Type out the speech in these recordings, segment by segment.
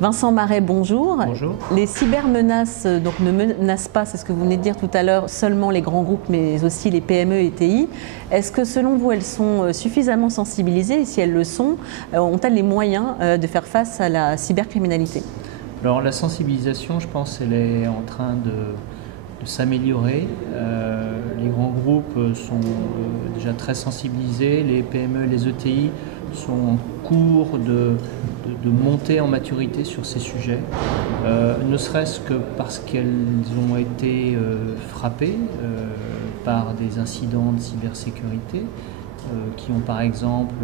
Vincent Marais, bonjour. Bonjour. Les cybermenaces donc, ne menacent pas, c'est ce que vous venez de dire tout à l'heure, seulement les grands groupes, mais aussi les PME et TI. Est-ce que selon vous, elles sont suffisamment sensibilisées? Et si elles le sont, ont-elles les moyens de faire face à la cybercriminalité? Alors la sensibilisation, je pense, elle est en train de s'améliorer. Les grands groupes sont déjà très sensibilisés, les PME et les ETI sont en cours de monter en maturité sur ces sujets, ne serait-ce que parce qu'elles ont été frappées par des incidents de cybersécurité qui ont par exemple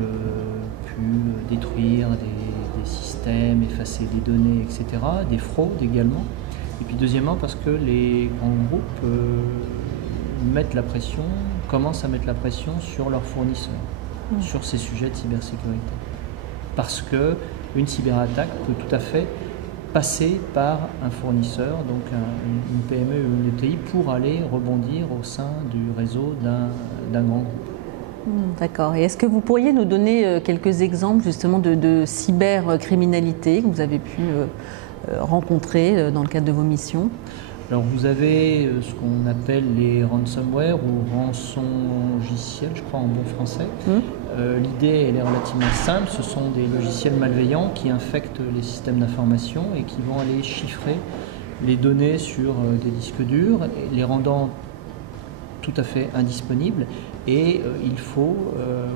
pu détruire des systèmes, effacer des données, etc., des fraudes également. Et puis deuxièmement parce que les grands groupes mettent la pression, commencent à mettre la pression sur leurs fournisseurs, sur ces sujets de cybersécurité. Parce qu'une cyberattaque peut tout à fait passer par un fournisseur, donc une PME ou une ETI, pour aller rebondir au sein du réseau d'un grand groupe. D'accord. Et est-ce que vous pourriez nous donner quelques exemples justement de cybercriminalité que vous avez pu rencontrer dans le cadre de vos missions? Alors vous avez ce qu'on appelle les ransomware ou rançongiciels, je crois en bon français. L'idée elle est relativement simple, ce sont des logiciels malveillants qui infectent les systèmes d'information et qui vont aller chiffrer les données sur des disques durs, les rendant tout à fait indisponibles, et il faut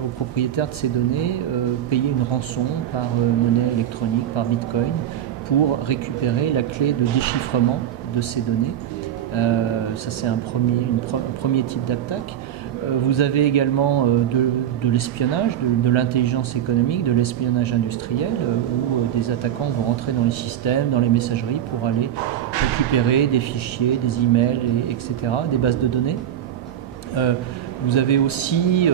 aux propriétaires de ces données payer une rançon par monnaie électronique, par bitcoin, pour récupérer la clé de déchiffrement de ces données. Ça c'est un premier type d'attaque. Vous avez également de l'espionnage, de l'intelligence économique, de l'espionnage industriel, où des attaquants vont rentrer dans les systèmes, dans les messageries pour aller récupérer des fichiers, des emails, etc., des bases de données. Vous avez aussi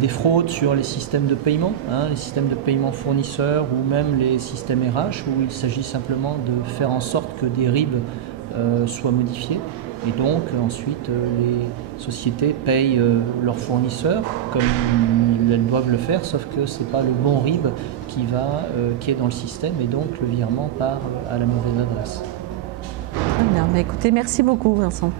des fraudes sur les systèmes de paiement, les systèmes de paiement fournisseurs ou même les systèmes RH, où il s'agit simplement de faire en sorte que des RIB soient modifiés. Et donc ensuite les sociétés payent leurs fournisseurs comme elles doivent le faire, sauf que ce n'est pas le bon RIB qui est dans le système, et donc le virement part à la mauvaise adresse. Très bien. Écoutez, merci beaucoup Vincent.